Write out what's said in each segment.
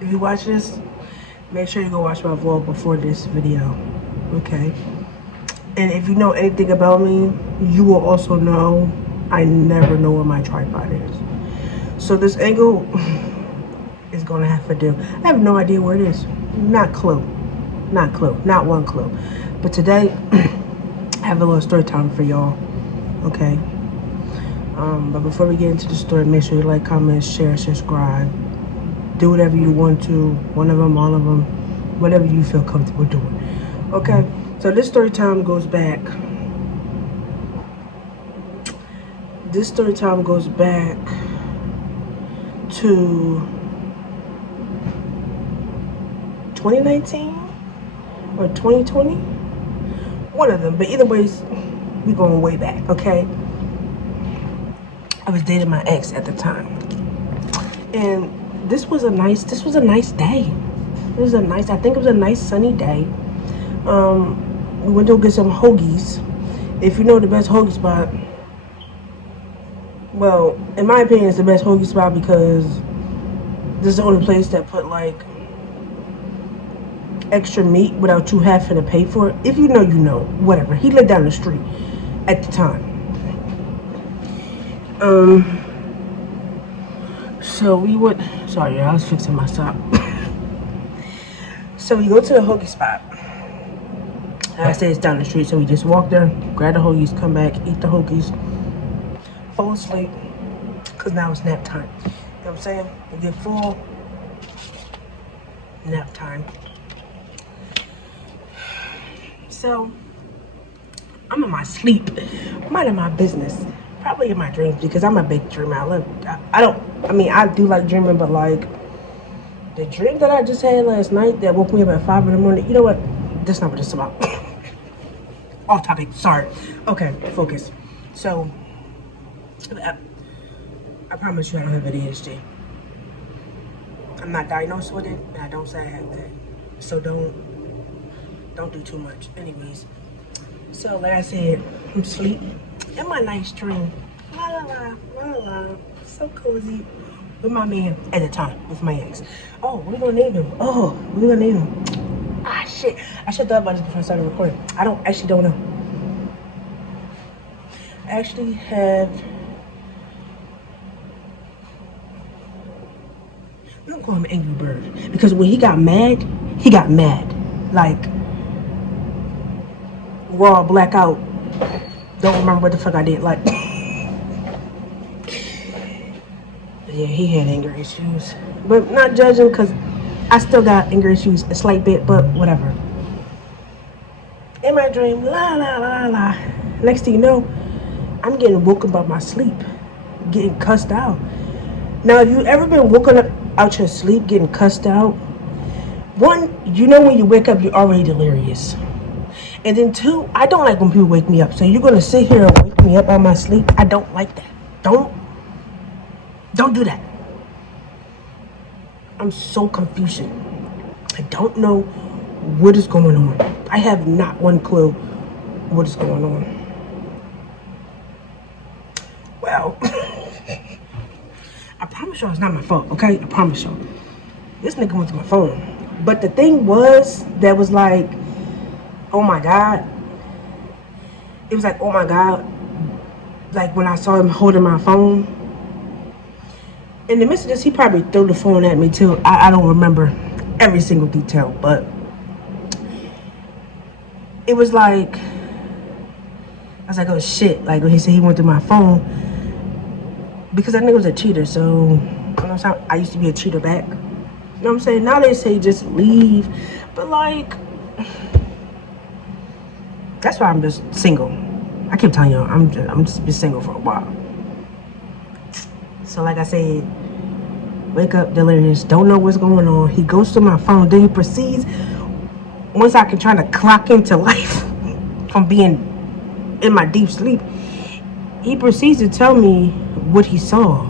if you watch this, make sure you go watch my vlog before this video, okay? And if you know anything about me, you will also know I never know where my tripod is. So this angle is gonna have to do. I have no idea where it is. Not clue. Not one clue. But today, I have a little story time for y'all, okay? But before we get into the story, make sure you like, comment, share, subscribe. Do whatever you want to, one of them, all of them, whatever you feel comfortable doing. Okay, so this story time goes back. This story time goes back to 2019 or 2020. One of them, but either way, we going way back, okay? I was dating my ex at the time, and this was a nice day. It was a nice, I think it was a nice sunny day. We went to go get some hoagies. If you know the best hoagie spot, well, in my opinion, it's the best hoagie spot because this is the only place that put like extra meat without you having to pay for it. If you know, you know. Whatever. He lived down the street at the time. So we would, sorry, I was fixing my sock. So we go to the hoagie spot. I said it's down the street, so we just walk there, grab the hoagies, come back, eat the hoagies, fall asleep, because now it's nap time. You know what I'm saying? We get full, nap time. So, I'm in my sleep, minding my business. Probably in my dreams, because I'm a big dreamer. I do like dreaming, but like, the dream that I just had last night that woke me up at 5 in the morning, you know what? That's not what it's about. Off topic, sorry. Okay, focus. So, I promise you I don't have ADHD. I'm not diagnosed with it, and I don't say I have that. So don't do too much. Anyways, so like I said, I'm asleep in my nice dream. La la la, la la, so cozy. With my man at the time, with my ex. Oh, what are we gonna name him? Oh, what are we gonna name him? Ah, shit. I should have thought about this before I started recording. I don't know. I actually have, I'm gonna call him Angry Bird. Because when he got mad. Like, raw, blackout. Don't remember what the fuck I did. Like, yeah, he had anger issues. But not judging, because I still got anger issues a slight bit, but whatever. In my dream, la la la la. Next thing you know, I'm getting woken by my sleep, getting cussed out. Now, have you ever been woken up out your sleep, getting cussed out? One, you know when you wake up, you're already delirious. And then two, I don't like when people wake me up. So you're gonna sit here and wake me up out my sleep? I don't like that. Don't do that. I'm so confused. I don't know what is going on. I have not one clue what is going on. Well, I promise y'all it's not my fault, okay? I promise y'all. This nigga went to my phone. But the thing was, that was like, oh my God. It was like, oh my God. Like when I saw him holding my phone. In the midst of this, he probably threw the phone at me too. I don't remember every single detail, but it was like, I was like, oh shit. Like when he said he went through my phone, because that nigga was a cheater, so, you know what I'm saying? I used to be a cheater back. You know what I'm saying? Now they say just leave, but like, that's why I'm just single. I keep telling y'all, I'm just been single for a while. So like I said, wake up delirious, don't know what's going on. He goes to my phone, then he proceeds, once I can try to clock into life from being in my deep sleep, he proceeds to tell me what he saw.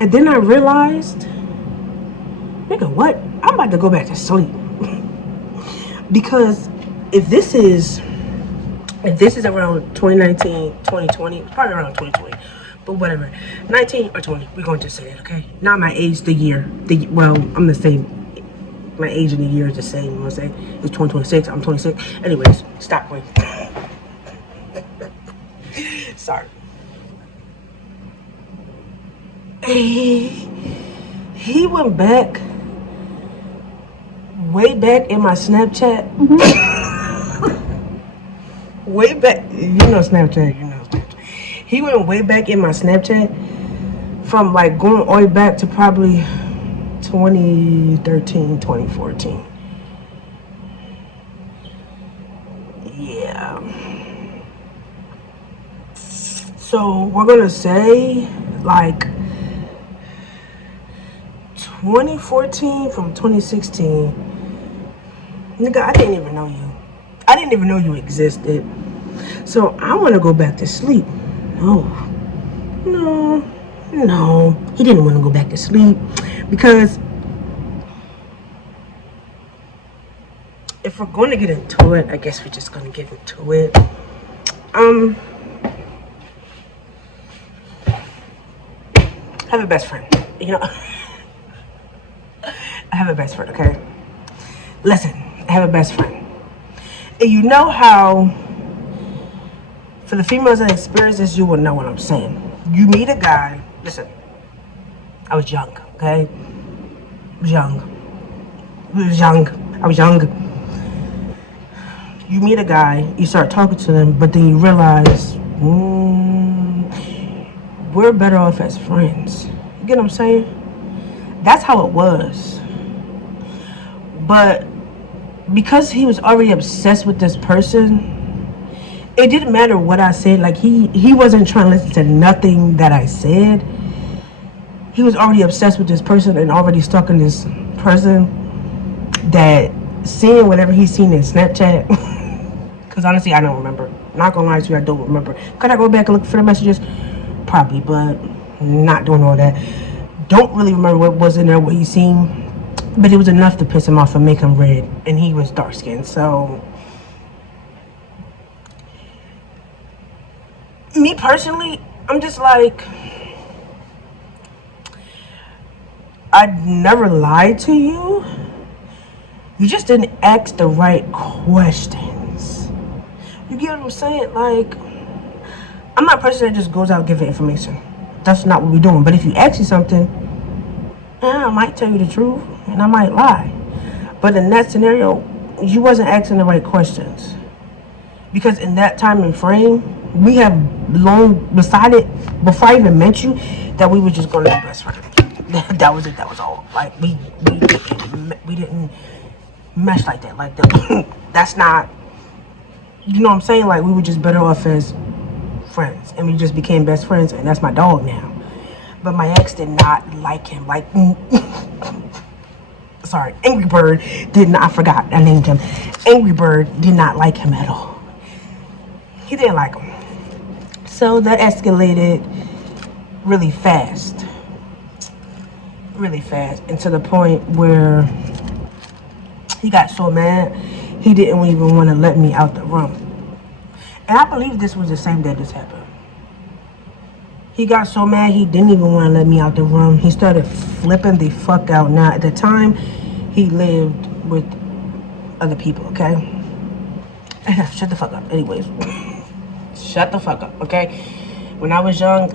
And then I realized, nigga, what? I'm about to go back to sleep. Because if this is around 2019, 2020, it's probably around 2020. But whatever. 19 or 20. We're going to say that, okay? Not my age, the year. Well, I'm the same. My age and the year is the same. You know what I'm saying? It's 2026. I'm 26. Anyways, stop going. Sorry. He went back. Way back in my Snapchat. Way back. You know Snapchat. He went way back in my Snapchat. From like going all the way back to probably 2013, 2014. Yeah. So we're gonna say like 2014 from 2016. Nigga, I didn't even know you. I didn't even know you existed. So I want to go back to sleep. No. He didn't want to go back to sleep because if we're going to get into it, I guess we're just going to get into it. I have a best friend, you know. I have a best friend, okay? Listen, I have a best friend. And you know how, for the females that experience this, you will know what I'm saying. You meet a guy, listen, I was young, okay? I was young. You meet a guy, you start talking to them, but then you realize, we're better off as friends. You get what I'm saying? That's how it was. But because he was already obsessed with this person, it didn't matter what I said. Like he wasn't trying to listen to nothing that I said. He was already obsessed with this person and already stalking this person, that seeing whatever he's seen in Snapchat. Because honestly, I don't remember. Not gonna lie to you, I don't remember. Could I go back and look for the messages? Probably, but not doing all that. Don't really remember what was in there, what he seen. But it was enough to piss him off and make him red. And he was dark skinned. So, me personally, I'm just like, I'd never lied to you. You just didn't ask the right questions. You get what I'm saying? Like, I'm not a person that just goes out giving information. That's not what we're doing. But if you ask me something, I might tell you the truth and I might lie. But in that scenario, you wasn't asking the right questions. Because in that time and frame, we have long decided, before I even met you, that we were just going to be best friends. That was it. That was all. Like, we didn't mesh like that. Like, that's not, you know what I'm saying? Like, we were just better off as friends. And we just became best friends. And that's my dog now. But my ex did not like him. Like, sorry, Angry Bird did not, I forgot, I named him. Angry Bird did not like him at all. He didn't like him. So that escalated really fast. Really fast. And to the point where he got so mad, he didn't even want to let me out the room. And I believe this was the same day this happened. He got so mad, he didn't even want to let me out the room. He started flipping the fuck out. Now, at the time, he lived with other people, okay? Shut the fuck up. Anyways. Shut the fuck up, okay? When I was young,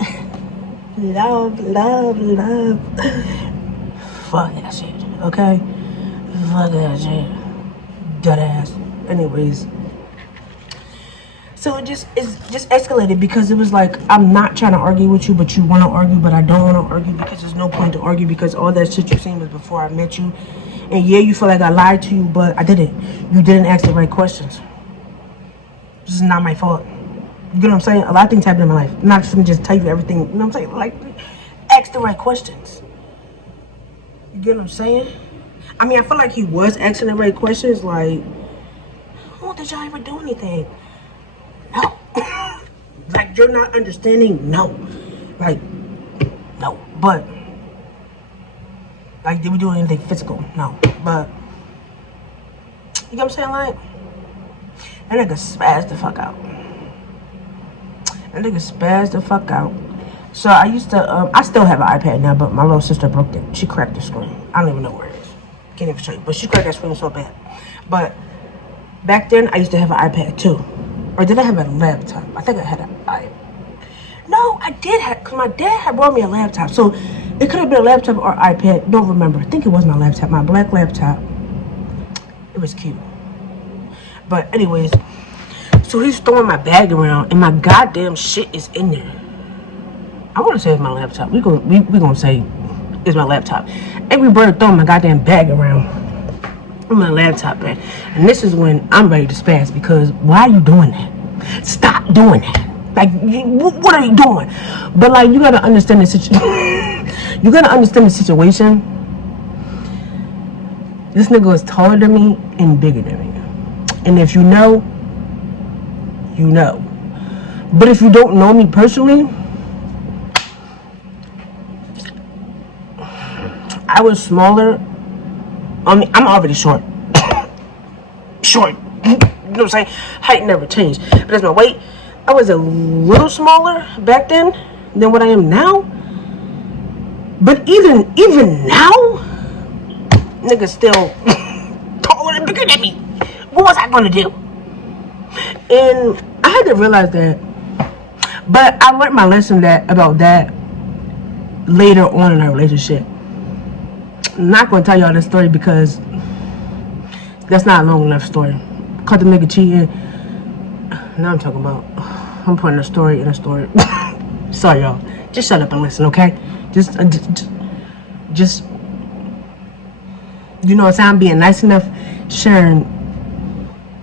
love. Fuck that shit, okay? Fuck that shit. Dead ass. Anyways. So it just escalated because it was like, I'm not trying to argue with you, but you want to argue, but I don't want to argue because there's no point to argue because all that shit you seen was before I met you. And yeah, you feel like I lied to you, but I didn't. You didn't ask the right questions. This is not my fault. You get what I'm saying? A lot of things happen in my life. I'm not just gonna just tell you everything. You know what I'm saying? Like, ask the right questions. You get what I'm saying? I mean, I feel like he was asking the right questions. Like, oh, did y'all ever do anything? No. Like, you're not understanding? No. Like, no. But, like, did we do anything physical? No. But, you know what I'm saying? Like, that nigga spazzed the fuck out. That nigga spazzed the fuck out. So I used to, I still have an iPad now, but my little sister broke it. She cracked the screen. I don't even know where it is. Can't even show you. But she cracked that screen so bad. But back then, I used to have an iPad too. Or did I have a laptop? I think I had an iPad. No, I did have, because my dad had brought me a laptop. So it could have been a laptop or iPad. Don't remember. I think it was my laptop, my black laptop. It was cute. But anyways, so he's throwing my bag around and my goddamn shit is in there. I want to say it's my laptop. We gonna say it's my laptop. Every bird throwing my goddamn bag around with my laptop bag. And this is when I'm ready to spaz because why are you doing that? Stop doing that. Like, what are you doing? But like, you gotta understand the situation. You gotta understand the situation. This nigga is taller than me and bigger than me. And if you know, you know. But if you don't know me personally, I was smaller. I mean, I'm already short. Short. You know what I'm saying? Height never changed. But that's my weight. I was a little smaller back then than what I am now. But even now, nigga's still taller and bigger than me. What was I gonna do? And I had to realize that. But I learned my lesson about that later on in our relationship. I'm not gonna tell y'all this story because that's not a long enough story. Caught the nigga cheating. Now I'm talking about. I'm putting a story in a story. Sorry, y'all. Just shut up and listen, okay? Just, you know what I'm saying? I'm being nice enough, sharing,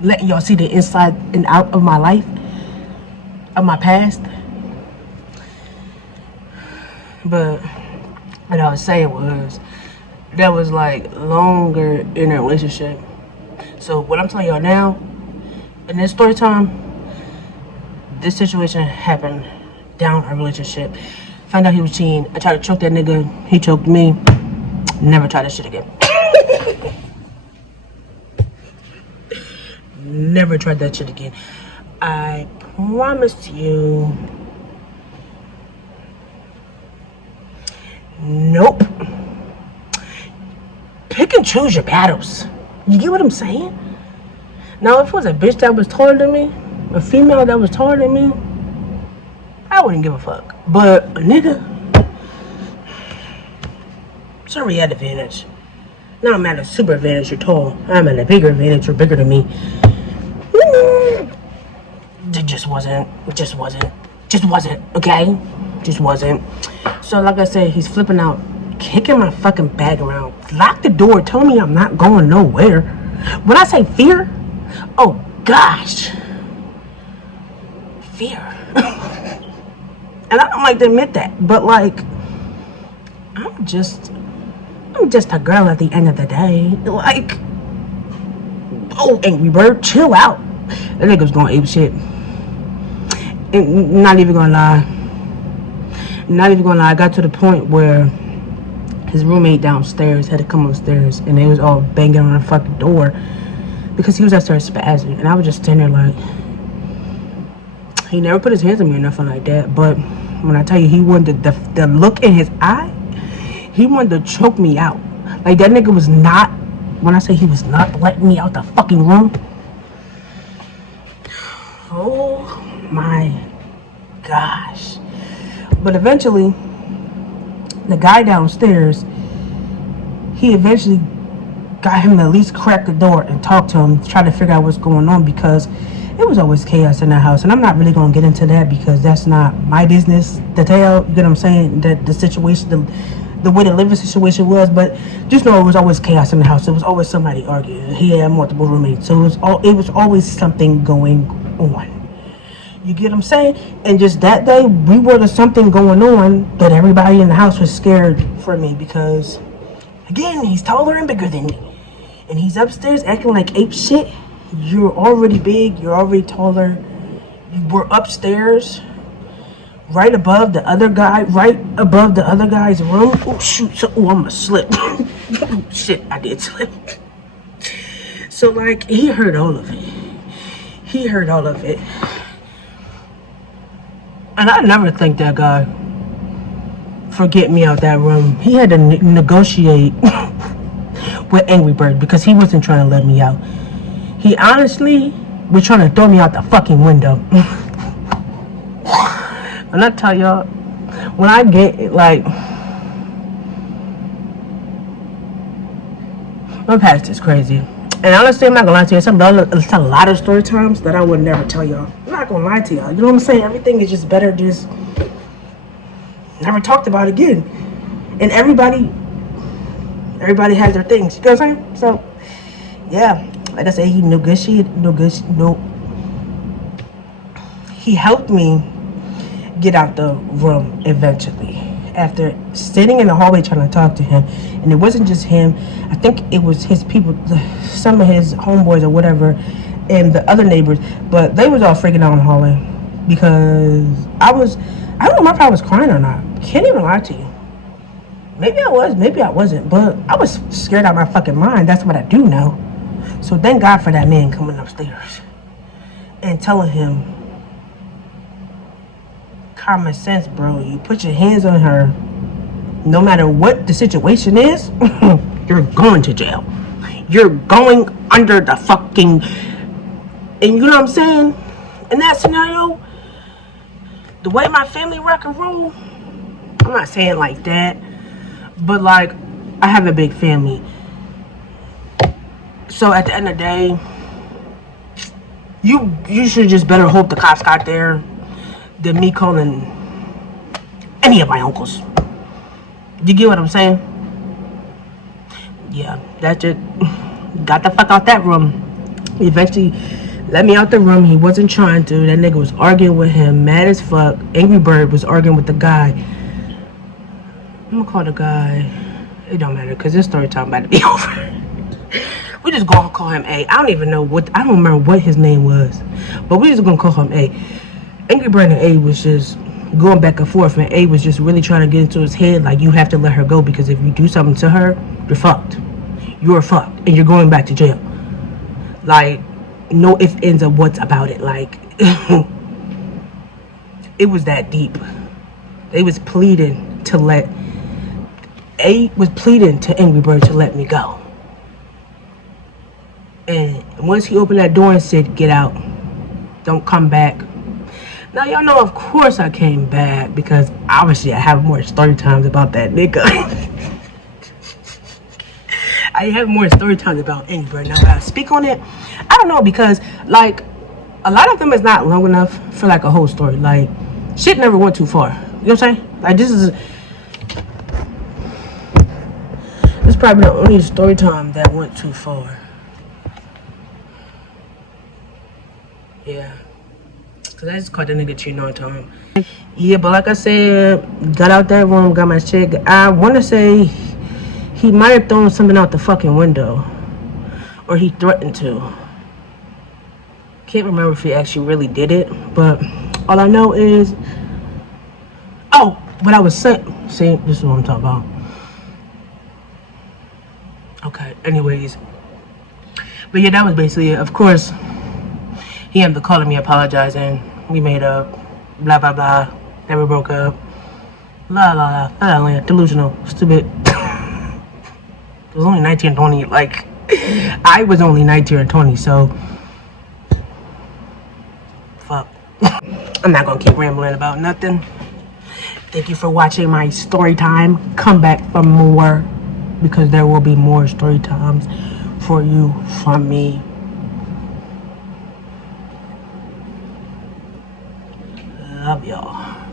letting y'all see the inside and out of my life, of my past. But what I was saying was, that was like longer in a relationship. So what I'm telling y'all now, in this story time, this situation happened down our relationship. Found out he was cheating. I tried to choke that nigga. He choked me. Never try that shit again. Never tried that shit again. I promise you. Nope. Pick and choose your battles. You get what I'm saying? Now, if it was a bitch that was taller than me, a female that was taller than me, I wouldn't give a fuck. But a nigga, sorry, at advantage. Now I'm at a super advantage, you're tall. I'm at a bigger advantage, you're bigger than me. It just wasn't, okay? Just wasn't. So like I said, he's flipping out, kicking my fucking bag around. Lock the door, telling me I'm not going nowhere. When I say fear, oh gosh. Fear. And I don't like to admit that, but like, I'm just a girl at the end of the day. Like, oh, Angry Bird, chill out. That nigga was going ape shit. And not even gonna lie, I got to the point where his roommate downstairs had to come upstairs and they was all banging on the fucking door because he was upstairs spazzing, and I was just standing there like, he never put his hands on me or nothing like that, but when I tell you, he wanted the look in his eye, he wanted to choke me out. Like, that nigga was not, when I say he was not letting me out the fucking room, oh my gosh. But eventually, the guy downstairs, he eventually got him to at least crack the door and talk to him, try to figure out what's going on, because it was always chaos in that house. And I'm not really going to get into that because that's not my business to tell. You get what I'm saying? That the situation, the way the living situation was. But just know it was always chaos in the house. It was always somebody arguing. He had multiple roommates. So it was always something going on. You get what I'm saying? And just that day, we were to something going on that everybody in the house was scared for me because, again, he's taller and bigger than me. And he's upstairs acting like ape shit. You're already big, you're already taller. We're upstairs, right above the other guy's room. Oh shoot, I'm gonna slip. Oh, shit, I did slip. So like, he heard all of it. And I never thanked that guy. for getting me out that room. He had to negotiate with Angry Bird because he wasn't trying to let me out. He honestly was trying to throw me out the fucking window. And I tell y'all, when I get like, my past is crazy. And honestly, I'm not gonna lie to you. It's a lot of story times that I would never tell y'all. I'm not gonna lie to y'all. You know what I'm saying? Everything is just better just never talked about again. And everybody has their things. You know what I'm saying? So, yeah. Like I said, he he helped me get out the room eventually. After sitting in the hallway trying to talk to him, and it wasn't just him, I think it was his people, some of his homeboys or whatever, and the other neighbors, but they was all freaking out in the hallway because I don't remember if I was crying or not. Can't even lie to you. Maybe I was, maybe I wasn't, but I was scared out of my fucking mind. That's what I do know. So thank God for that man coming upstairs and telling him, common sense, bro. You put your hands on her, no matter what the situation is, you're going to jail. You're going under the fucking... And you know what I'm saying? In that scenario, the way my family rock and roll, I'm not saying like that, but like, I have a big family. So at the end of the day, you should just better hope the cops got there than me calling any of my uncles. You get what I'm saying? Yeah, that's it. Got the fuck out that room. He eventually let me out the room. He wasn't trying to. That nigga was arguing with him, mad as fuck. Angry Bird was arguing with the guy. I'm gonna call the guy. It don't matter, because this story time about to be over. We just gonna call him A. I don't remember what his name was, but we just gonna call him A. Angry Bird and A was just going back and forth, and A was just really trying to get into his head, like, you have to let her go, because if you do something to her, you're fucked. You're fucked, and you're going back to jail. Like, no ifs, ands, or whats about it. Like, it was that deep. They was pleading to let... A was pleading to Angry Bird to let me go. And once he opened that door and said, get out, don't come back. Now, y'all know, of course I came back, because obviously I have more story times about that nigga. I have more story times about Angry Bird. Now, when I speak on it, I don't know, because, like, a lot of them is not long enough for, like, a whole story. Like, shit never went too far. You know what I'm saying? Like, this is probably the only story time that went too far. Yeah. Because I just caught the nigga cheating on time. Yeah, but like I said, got out that room, got my shit. I want to say he might have thrown something out the fucking window. Or he threatened to. Can't remember if he actually really did it. But all I know is... Oh, what I was saying... See, this is what I'm talking about. Okay, anyways. But yeah, that was basically it. Of course, he ended up calling me, apologizing. We made up. Blah, blah, blah. Never broke up. La, la, la. Delusional. Stupid. It was only 19 and 20. Like, I was only 19 and 20, so... Fuck. I'm not gonna keep rambling about nothing. Thank you for watching my story time. Come back for more, because there will be more story times for you from me. Love y'all.